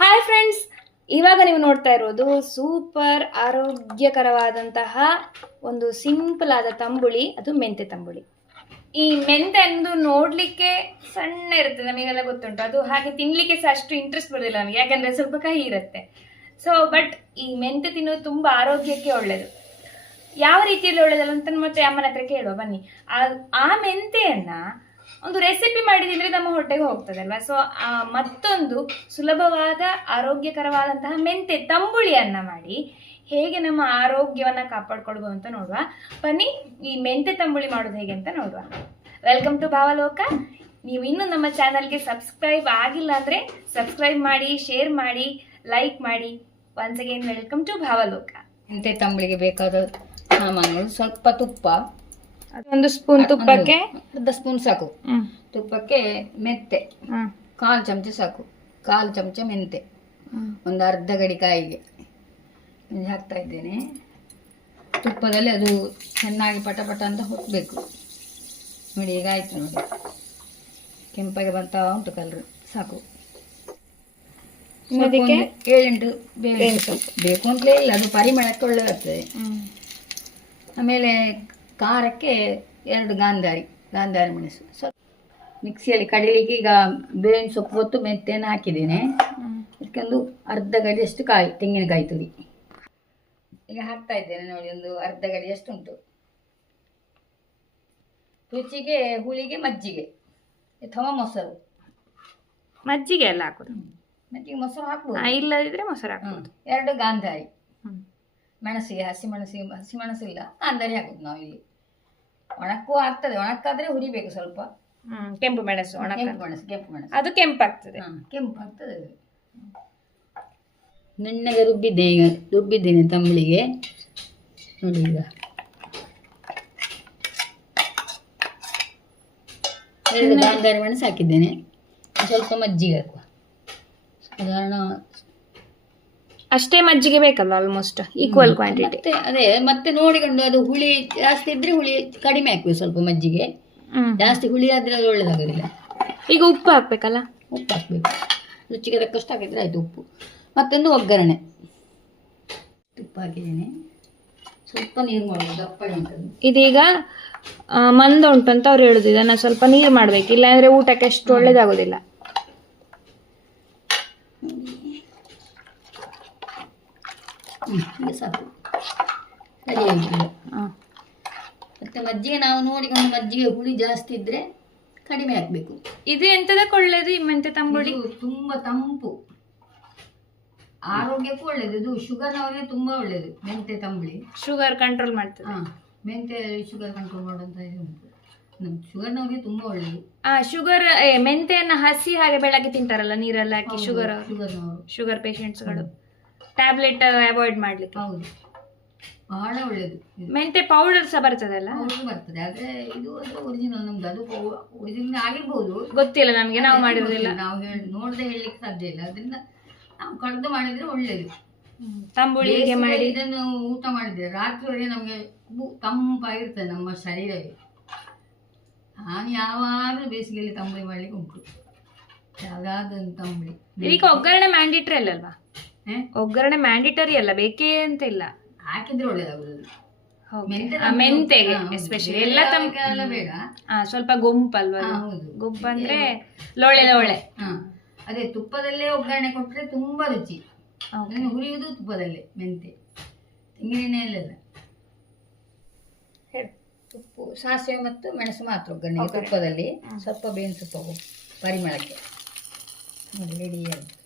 Hi friends ಇವಾಗ ನೀವು ನೋಡ್ತಾ ಇರೋದು ಸೂಪರ್ ಆರೋಗ್ಯಕರವಾದಂತಹ ಒಂದು ಸಿಂಪಲ್ ಆದ ತಂಬುಳಿ, ಅದು ಮೆಂತೆ ತಂಬುಳಿ. ಈ ಮೆಂತೆ ಅಂದು ನೋಡ್ಲಿಕ್ಕೆ ಸಣ್ಣ ಇರುತ್ತೆ, ನಮಗೆಲ್ಲ ಗೊತ್ತುಂಟು. ಅದು ಹಾಗೆ ತಿನ್ಲಿಕ್ಕೆ ಸಹ ಅಷ್ಟು ಇಂಟ್ರೆಸ್ಟ್ ಬರೋದಿಲ್ಲ ನಮಗೆ, ಯಾಕಂದ್ರೆ ಸ್ವಲ್ಪ ಕಹಿ ಇರುತ್ತೆ. ಸೊ ಬಟ್ ಈ ಮೆಂತೆ ತಿನ್ನೋದು ತುಂಬಾ ಆರೋಗ್ಯಕ್ಕೆ ಒಳ್ಳೆಯದು ಯಾವ ರೀತಿಯಲ್ಲಿ ಒಳ್ಳೆಯದಲ್ಲ ಅಂತ ಮತ್ತೆ ಅಮ್ಮನ ಹತ್ರ ಕೇಳುವ, ಬನ್ನಿ. ಆ- ಆ ಮೆಂತೆಯನ್ನ ಒಂದು ರೆಸಿಪಿ ಮಾಡಿದ್ರೆ ನಮ್ಮ ಹೊಟ್ಟೆಗೆ ಹೋಗ್ತದಲ್ವಾ? ಸೊ ಮತ್ತೊಂದು ಸುಲಭವಾದ, ಆರೋಗ್ಯಕರವಾದಂತಹ ಮೆಂತೆ ತಂಬುಳಿಯನ್ನ ಮಾಡಿ. ಹೇಗೆ ನಮ್ಮ ಆರೋಗ್ಯವನ್ನು ಕಾಪಾಡ್ಕೊಳ್ಬೋದು ಅಂತ ನೋಡುವ. ಬನ್ನಿ, ಈ ಮೆಂತೆ ತಂಬುಳಿ ಮಾಡೋದು ಹೇಗೆ ಅಂತ ನೋಡುವ. Welcome to Bhavaloka. ನೀವು ಇನ್ನೂ ನಮ್ಮ ಚಾನಲ್ಗೆ ಸಬ್ಸ್ಕ್ರೈಬ್ ಆಗಿಲ್ಲ ಅಂದರೆ ಸಬ್ಸ್ಕ್ರೈಬ್ ಮಾಡಿ ಶೇರ್ ಮಾಡಿ ಲೈಕ್ ಮಾಡಿ. Once again welcome to Bhavaloka. ಮೆಂತೆ ತಂಬುಳಿಗೆ ಬೇಕಾದ ಸಾಮಾನುಗಳು ಸ್ವಲ್ಪ ತುಪ್ಪ ಒಂದು ಸ್ಪೂನ್ ತುಪ್ಪಕ್ಕೆ? ಅರ್ಧ ಸ್ಪೂನ್ ಸಾಕು. ತುಪ್ಪಕ್ಕೆ ಮೆಂತೆ ಕಾಲು ಚಮಚ ಸಾಕು. ಕಾಲು ಚಮಚ ಮೆಂತೆ. ಒಂದು ಅರ್ಧ ಗಡಿ ಕಾಯಿಗೆ. ಹಾಕ್ತಾ ಇದ್ದೇನೆ. ತುಪ್ಪದಲ್ಲಿ ಅದು ಚೆನ್ನಾಗಿ ಪಟ ಪಟ ಅಂತ ಹುಟ್ಟಬೇಕು ನೋಡಿ ಈಗ ಆಯ್ತು ನೋಡಿ. ಕೆಂಪಾಗಿ ಬರ್ತಾ ಉಂಟು ಕಲರ್ ಸಾಕು. ಏಳೆಂಟು ಬೇಕು ಅಂತಲೇ ಇಲ್ಲ ಅದು ಪರಿಮಳಕ್ಕೆ ಒಳ್ಳೆದಾಗ್ತದೆ. ಆಮೇಲೆ ಖಾರಕ್ಕೆ ಎರಡು ಗಾಂಧಾರಿ ಗಾಂಧಾರಿ ಮೆಣಸು. ಸ್ವಲ್ಪ ಮಿಕ್ಸಿಯಲ್ಲಿ ಕಡಿಲಿಕ್ಕೆ ಈಗ ಬೇವಿನ ಸೊಪ್ಪು ಹೊತ್ತು ಮೆಂತೆಯನ್ನು ಹಾಕಿದ್ದೇನೆ. ಅದಕ್ಕೊಂದು ಇದಕ್ಕೊಂದು ಅರ್ಧ ಗಡಿಯಷ್ಟು ಕಾಯಿ ತೆಂಗಿನಕಾಯಿ ತುರಿ. ಈಗ ಹಾಕ್ತಾ ಇದ್ದೇನೆ ನೋಡಿ ಒಂದು ಅರ್ಧ ಗಡಿಯಷ್ಟು ಉಂಟು. ರುಚಿಗೆ ಹುಳಿಗೆ ಮಜ್ಜಿಗೆ ಅಥವಾ ಮೊಸರು. ಮಜ್ಜಿಗೆ ಎಲ್ಲ ಹಾಕೋದು. ಮಜ್ಜಿಗೆ ಮೊಸರು ಹಾಕ್ಬೋದು. ಇಲ್ಲದಿದ್ರೆ ಮೊಸರು ಹಾಕ್ಬೋದು. ಎರಡು ಗಾಂಧಾರಿ. ಮೆಣಸಿಗೆ ಹಸಿ ಮೆಣಸಿಗೆ ಹಸಿ ಮೆಣಸಿಲ್ಲ ಗಾಂಧಾರಿ ಹಾಕುದು ನಾವು ಇಲ್ಲಿ. ಒಣಕ್ಕೂ ಆಗ್ತದೆ. ಒಣಕ್ಕಾದ್ರೆ ಹುರಿಬೇಕು ಸ್ವಲ್ಪ. ಕೆಂಪು ಮೆಣಸು ಒಣ ಕೆಂಪು ಮೆಣಸು ಕೆಂಪು ಮೆಣಸು. ಅದು ಕೆಂಪಾಗ್ತದೆ. ಕೆಂಪಾಗ್ತದೆ ಕೆಂಪು ಆಗ್ತದೆ ಅದು. ನುಣ್ಣಗೆ ರುಬ್ಬಿದ್ದೆ ಈಗ. ರುಬ್ಬಿದ್ದೇನೆ ತಂಬಳಿಗೆ. ನೋಡಿ ಈಗ. ಎರಡು ಗಾಂಧಾರಿ ಮೆಣಸು ಹಾಕಿದ್ದೇನೆ. ಸ್ವಲ್ಪ ಮಜ್ಜಿಗೆ ಹಾಕುವ. ಸಾಧಾರಣ ಅಷ್ಟೇ ಮಜ್ಜಿಗೆ ಬೇಕಲ್ಲ ಆಲ್ಮೋಸ್ಟ್ ಈಕ್ವಲ್ ಕ್ವಾಂಟಿಟಿ ಮತ್ತೆ ಅದೇ ಮತ್ತೆ ನೋಡಿಕೊಂಡು ಅದು ಹುಳಿ ಜಾಸ್ತಿ ಇದ್ರೆ ಹುಳಿ ಕಡಿಮೆ ಹಾಕ್ಬೇಕು ಸ್ವಲ್ಪ ಮಜ್ಜಿಗೆ. ಜಾಸ್ತಿ ಹುಳಿ ಆದ್ರೆ ಅದು ಒಳ್ಳೇದಾಗೋದಿಲ್ಲ. ಈಗ ಉಪ್ಪು ಹಾಕ್ಬೇಕಲ್ಲ? ಉಪ್ಪು ಹಾಕ್ಬೇಕು. ರುಚಿಗೆ ತಕ್ಕಷ್ಟು ಹಾಕಿದ್ರೆ ಆಯ್ತು ಉಪ್ಪು. ಮತ್ತೊಂದು ಒಗ್ಗರಣೆ. ತುಪ್ಪ ಹಾಕಿದ್ದೀನಿ. ಸ್ವಲ್ಪ ನೀರು ಮಾಡೋದು ಇದೀಗ ಆ, ಮಂದ ಉಂಟು ಅಂತ ಅವ್ರು ಹೇಳುದು. ಇದನ್ನ ಸ್ವಲ್ಪ ನೀರು ಮಾಡ್ಬೇಕು. ಇಲ್ಲಾಂದ್ರೆ ಊಟಕ್ಕೆ ಅಷ್ಟು ಒಳ್ಳೇದಾಗೋದಿಲ್ಲ. ಹ್ಮ್, ಈಗ ಸಾಕು. ಸರಿ. ಮತ್ತೆ ಮಜ್ಜಿಗೆ ನಾವು ನೋಡಿಕೊಂಡು ಮಜ್ಜಿಗೆ ಹುಳಿ ಜಾಸ್ತಿ ಇದ್ರೆ ಕಡಿಮೆ ಹಾಕ್ಬೇಕು. ಇದು ಎಂತದಕ್ಕೆ ಒಳ್ಳೇದು ಈ ಮೆಂತೆ ತಂಬುಳಿ ಇದು ತುಂಬಾ ತಂಪು. ಆರೋಗ್ಯಕ್ಕೂ ಒಳ್ಳೇದು. ಇದು ಶುಗರ್ನವರಿಗೆ ತುಂಬಾ ಒಳ್ಳೇದು ಮೆಂತೆ ತಂಬುಳಿ. ಶುಗರ್ ಕಂಟ್ರೋಲ್ ಮಾಡ್ತದೆ. ಹಾಂ ಮೆಂತೆ ಶುಗರ್ ಕಂಟ್ರೋಲ್ ಮಾಡುವಂತ ಇದು ಉಂಟು. ನಮ್ ಶುಗರ್ನವರಿಗೆ ತುಂಬಾ ಒಳ್ಳೇದು. ಆ ಶುಗರ್ ಮೆಂತೆಯನ್ನ ಹಸಿ ಹಾಗೆ ಬೆಳಗ್ಗೆ ತಿಂತಾರಲ್ಲ ನೀರಲ್ಲಿ ಹಾಕಿ ಶುಗರ್ ಶುಗರ್ನವರು ಶುಗರ್ ಪೇಷಂಟ್ಸ್ಗಳು ಟ್ಯಾಬ್ಲೆಟ್ ಅವಾಯ್ಡ್ ಮಾಡ್ಲಿಕ್ಕೆ. ಹೌದು. ಬಹಳ ಒಳ್ಳೇದು. ಮೆಂತೆ ಪೌಡರ್ ಸಹ ಬರ್ತದಲ್ಲ ಬರ್ತದೆ. ಆದ್ರೆ ಇದು ಒರಿಜಿನಲ್ ನಮ್ದು. ಅದು ಒರಿಜಿನಲ್ ಆಗಿರ್ಬೋದು. ಗೊತ್ತಿಲ್ಲ ನಮ್ಗೆ ನಾವು ಮಾಡಿರೋದಿಲ್ಲ. ನಾವು ಹೇಳಿ ನೋಡದೆ ಹೇಳಲಿಕ್ಕೆ ಸಾಧ್ಯ ಇಲ್ಲ. ಅದರಿಂದ ನಾವು ಕಡ್ದು ಮಾಡಿದ್ರೆ ಒಳ್ಳೇದು. ತಂಬುಳಿಗೆ ಮಾಡಿ. ಇದನ್ನು ಊಟ ಮಾಡಿದ್ರೆ ರಾತ್ರಿವರೆಗೆ ನಮಗೆ ತಂಪಾಗಿರ್ತದೆ ನಮ್ಮ ಶರೀರವೇ ನಾನು ಯಾವಾಗಲೂ ಬೇಸಿಗೆಯಲ್ಲಿ ತಂಬುಳಿ ಮಾಡ್ಲಿಕ್ಕೆ ಉಂಟು. ಯಾವ್ದಾದ್ರು ತಂಬುಳಿ. ಈಗ ಒಗ್ಗರಣೆ ಮ್ಯಾಂಡಿಟ್ರಿ ಅಲ್ಲಲ್ವಾ? ಒಗ್ಗರಣೆ ಮ್ಯಾಂಡಿಟರಿ ಅಲ್ಲ ಬೇಕೇ ಅಂತ ಇಲ್ಲ. ಹಾಕಿದ್ರೆ ಒಳ್ಳೇದಾಗುದಿಲ್ಲ. ಮೆಂತೆಗೆ ಎಸ್ಪೆಷಲಿ ಎಲ್ಲ ಬೇಡ. ಸ್ವಲ್ಪ ಗುಂಪಲ್ವಾ. ಗುಂಪು ಅಂದ್ರೆ ಲೋಳೆ ಲೋಳೆ. ಹಾ. ಅದೇ ತುಪ್ಪದಲ್ಲೇ ಒಗ್ಗರಣೆ ಕೊಟ್ರೆ ತುಂಬಾ ರುಚಿ. ಹುರಿಯುವುದು ತುಪ್ಪದಲ್ಲೇ ಮೆಂತೆ. ತೆಂಗಿನೆಣ್ಣೆಯಲ್ಲೆಲ್ಲ ಹೇ ಉಪ್ಪು ಸಾಸಿವೆ ಮತ್ತು ಮೆಣಸು ಮಾತ್ರ ಒಗ್ಗರಣೆ. ತುಪ್ಪದಲ್ಲಿ. ಸ್ವಲ್ಪ ಬೇವಿನ ತುಪ್ಪ ಪರಿಮಳಕ್ಕೆ. ನೋಡಿ ರೆಡಿ ಆಯ್ತು.